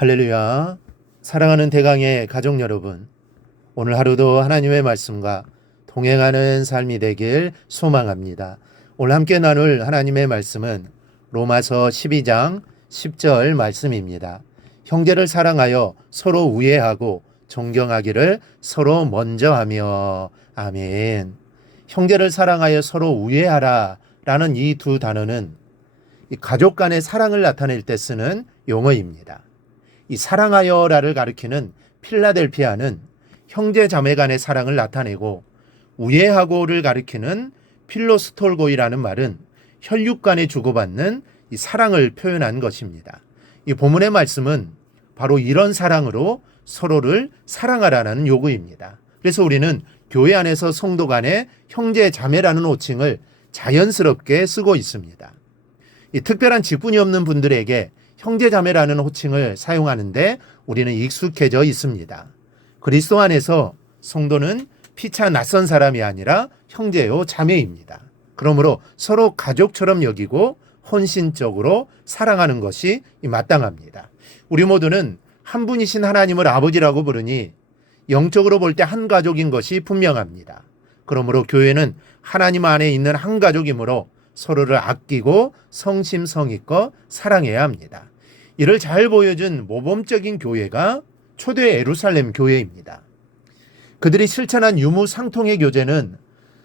할렐루야. 사랑하는 대강의 가족 여러분. 오늘 하루도 하나님의 말씀과 동행하는 삶이 되길 소망합니다. 오늘 함께 나눌 하나님의 말씀은 로마서 12장 10절 말씀입니다. 형제를 사랑하여 서로 우애하고 존경하기를 서로 먼저 하며 아멘. 형제를 사랑하여 서로 우애하라 라는 이 두 단어는 이 가족 간의 사랑을 나타낼 때 쓰는 용어입니다. 이 사랑하여라를 가리키는 필라델피아는 형제 자매 간의 사랑을 나타내고 우애하고를 가리키는 필로스톨고이라는 말은 혈육 간에 주고받는 이 사랑을 표현한 것입니다. 이 본문의 말씀은 바로 이런 사랑으로 서로를 사랑하라는 요구입니다. 그래서 우리는 교회 안에서 성도 간의 형제 자매라는 호칭을 자연스럽게 쓰고 있습니다. 이 특별한 직분이 없는 분들에게 형제자매라는 호칭을 사용하는데 우리는 익숙해져 있습니다. 그리스도 안에서 성도는 피차 낯선 사람이 아니라 형제요 자매입니다. 그러므로 서로 가족처럼 여기고 혼신적으로 사랑하는 것이 마땅합니다. 우리 모두는 한 분이신 하나님을 아버지라고 부르니 영적으로 볼 때 한 가족인 것이 분명합니다. 그러므로 교회는 하나님 안에 있는 한 가족이므로 서로를 아끼고 성심성의껏 사랑해야 합니다. 이를 잘 보여준 모범적인 교회가 초대 에루살렘 교회입니다. 그들이 실천한 유무상통의 교제는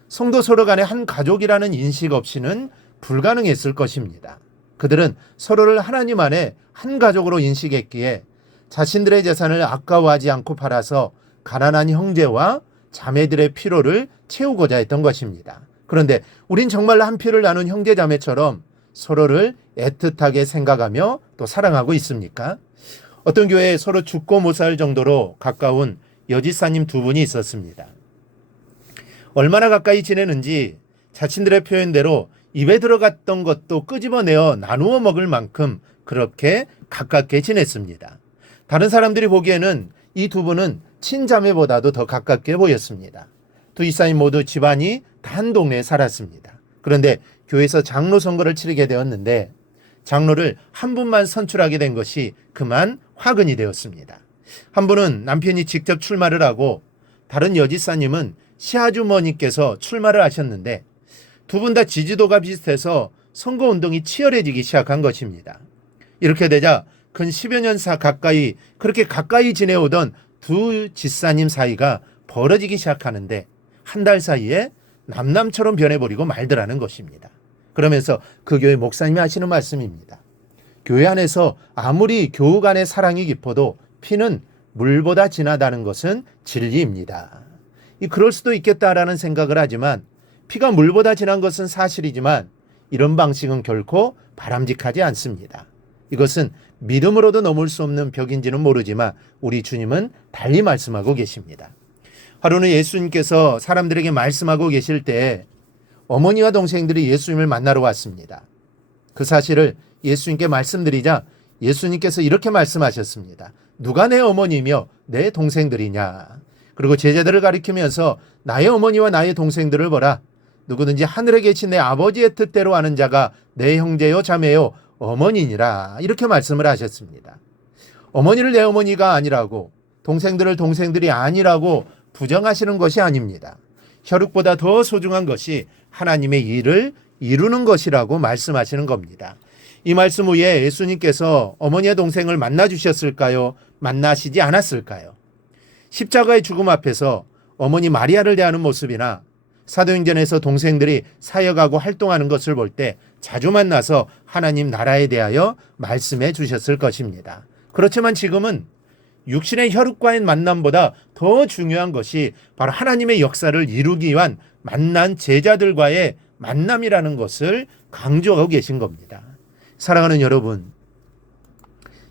성도 서로 간의 한 가족이라는 인식 없이는 불가능했을 것입니다. 그들은 서로를 하나님 안에 한 가족으로 인식했기에 자신들의 재산을 아까워하지 않고 팔아서 가난한 형제와 자매들의 피로를 채우고자 했던 것입니다. 그런데 우린 정말로 한 피를 나눈 형제 자매처럼 서로를 애틋하게 생각하며 또 사랑하고 있습니까? 어떤 교회에 서로 죽고 못 살 정도로 가까운 여지사님 두 분이 있었습니다. 얼마나 가까이 지내는지 자신들의 표현대로 입에 들어갔던 것도 끄집어내어 나누어 먹을 만큼 그렇게 가깝게 지냈습니다. 다른 사람들이 보기에는 이 두 분은 친자매보다도 더 가깝게 보였습니다. 두 이사님 모두 집안이 단 동네에 살았습니다. 그런데 교회에서 장로 선거를 치르게 되었는데 장로를 한 분만 선출하게 된 것이 그만 화근이 되었습니다. 한 분은 남편이 직접 출마를 하고 다른 여지사님은 시아주머니께서 출마를 하셨는데 두 분 다 지지도가 비슷해서 선거 운동이 치열해지기 시작한 것입니다. 이렇게 되자 근 10여 년 사 가까이 그렇게 가까이 지내오던 두 지사님 사이가 벌어지기 시작하는데 한 달 사이에 남남처럼 변해버리고 말더라는 것입니다. 그러면서 그 교회 목사님이 하시는 말씀입니다. 교회 안에서 아무리 교우 간의 사랑이 깊어도 피는 물보다 진하다는 것은 진리입니다. 이 그럴 수도 있겠다라는 생각을 하지만 피가 물보다 진한 것은 사실이지만 이런 방식은 결코 바람직하지 않습니다. 이것은 믿음으로도 넘을 수 없는 벽인지는 모르지만 우리 주님은 달리 말씀하고 계십니다. 하루는 예수님께서 사람들에게 말씀하고 계실 때 어머니와 동생들이 예수님을 만나러 왔습니다. 그 사실을 예수님께 말씀드리자 예수님께서 이렇게 말씀하셨습니다. 누가 내 어머니며 내 동생들이냐? 그리고 제자들을 가리키면서 나의 어머니와 나의 동생들을 보라. 누구든지 하늘에 계신 내 아버지의 뜻대로 하는 자가 내 형제요 자매요 어머니니라. 이렇게 말씀을 하셨습니다. 어머니를 내 어머니가 아니라고 동생들을 동생들이 아니라고 부정하시는 것이 아닙니다. 혈육보다 더 소중한 것이 하나님의 일을 이루는 것이라고 말씀하시는 겁니다. 이 말씀 후에 예수님께서 어머니의 동생을 만나 주셨을까요? 만나시지 않았을까요? 십자가의 죽음 앞에서 어머니 마리아를 대하는 모습이나 사도행전에서 동생들이 사역하고 활동하는 것을 볼 때 자주 만나서 하나님 나라에 대하여 말씀해 주셨을 것입니다. 그렇지만 지금은 육신의 혈육과의 만남보다 더 중요한 것이 바로 하나님의 역사를 이루기 위한 만난 제자들과의 만남이라는 것을 강조하고 계신 겁니다. 사랑하는 여러분,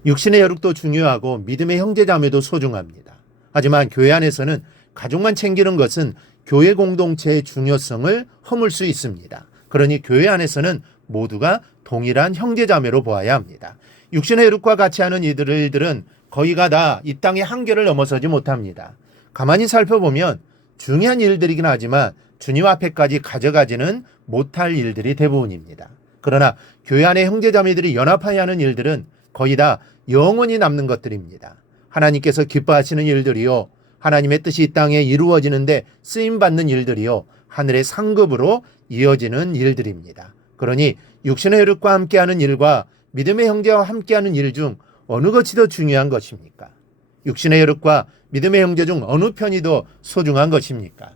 육신의 혈육도 중요하고 믿음의 형제자매도 소중합니다. 하지만 교회 안에서는 가족만 챙기는 것은 교회 공동체의 중요성을 허물 수 있습니다. 그러니 교회 안에서는 모두가 동일한 형제자매로 보아야 합니다. 육신의 혈육과 같이 하는 이들은 거의가 다 이 땅의 한계를 넘어서지 못합니다. 가만히 살펴보면 중요한 일들이긴 하지만 주님 앞에까지 가져가지는 못할 일들이 대부분입니다. 그러나 교회 안의 형제자매들이 연합하여 하는 일들은 거의 다 영원히 남는 것들입니다. 하나님께서 기뻐하시는 일들이요. 하나님의 뜻이 이 땅에 이루어지는데 쓰임 받는 일들이요. 하늘의 상급으로 이어지는 일들입니다. 그러니 육신의 혈육과 함께하는 일과 믿음의 형제와 함께하는 일 중 어느 것이 더 중요한 것입니까? 육신의 혈육과 믿음의 형제 중 어느 편이 더 소중한 것입니까?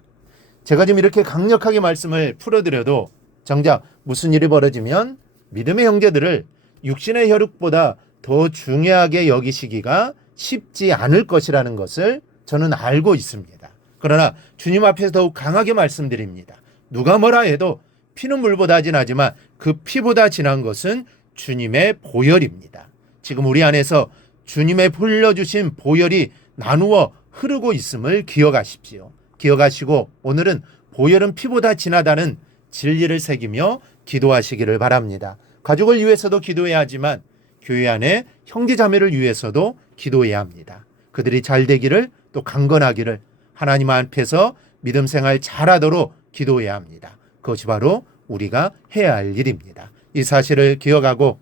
제가 지금 이렇게 강력하게 말씀을 풀어드려도 정작 무슨 일이 벌어지면 믿음의 형제들을 육신의 혈육보다 더 중요하게 여기시기가 쉽지 않을 것이라는 것을 저는 알고 있습니다. 그러나 주님 앞에서 더욱 강하게 말씀드립니다. 누가 뭐라 해도 피는 물보다 진하지만 그 피보다 진한 것은 주님의 보혈입니다. 지금 우리 안에서 주님의 흘려주신 보혈이 나누어 흐르고 있음을 기억하십시오. 기억하시고 오늘은 보혈은 피보다 진하다는 진리를 새기며 기도하시기를 바랍니다. 가족을 위해서도 기도해야 하지만 교회 안에 형제 자매를 위해서도 기도해야 합니다. 그들이 잘 되기를 또 강건하기를 하나님 앞에서 믿음 생활 잘하도록 기도해야 합니다. 그것이 바로 우리가 해야 할 일입니다. 이 사실을 기억하고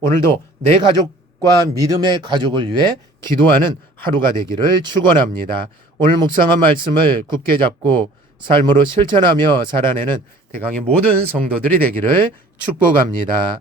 오늘도 내 가족 과 믿음의 가족을 위해 기도하는 하루가 되기를 축원합니다. 오늘 묵상한 말씀을 굳게 잡고 삶으로 실천하며 살아내는 대강의 모든 성도들이 되기를 축복합니다.